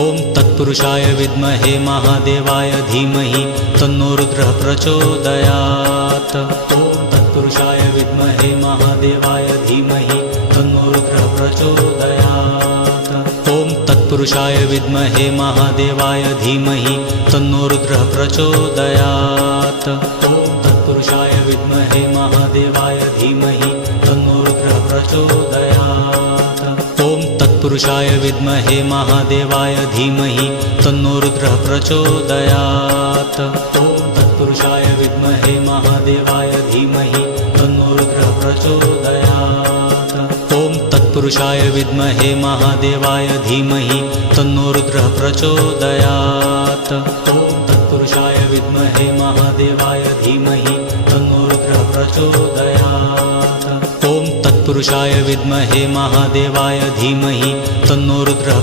ॐ तत्पुरुषाय विद्महे महादेवाय धीमहि तन्नो रुद्रः प्रचोदयात्। ॐ तत्पुरुषाय विद्महे महादेवाय धीमहि तन्नो रुद्रः प्रचोदयात्। ॐ तत्पुरुषाय विद्महे महादेवाय धीमहि तन्नो रुद्रः प्रचोदयात्। ॐ तत्पुरुषाय विद्महे महादेवाय धीमहि तन्नो रुद्रः प्रचोदयात्। ॐ तत्पुरुषाय विद्महे महादेवाय धीमहि तन्नो रुद्रः प्रचोदयात्। ॐ तत्पुरुषाय विद्महे महादेवाय धीमहि तन्नो रुद्रः प्रचोदयात्। ॐ तत्पुरुषाय विद्महे महादेवाय धीमहि तन्नो रुद्रः प्रचोदयात्। ॐ तत्पुरुषाय विद्महे महादेवाय धीमहि तन्नो रुद्रः प्रचोदयात्। ॐ तत्पुरुषाय विद्महे महादेवाय धीमहि तन्नो रुद्रः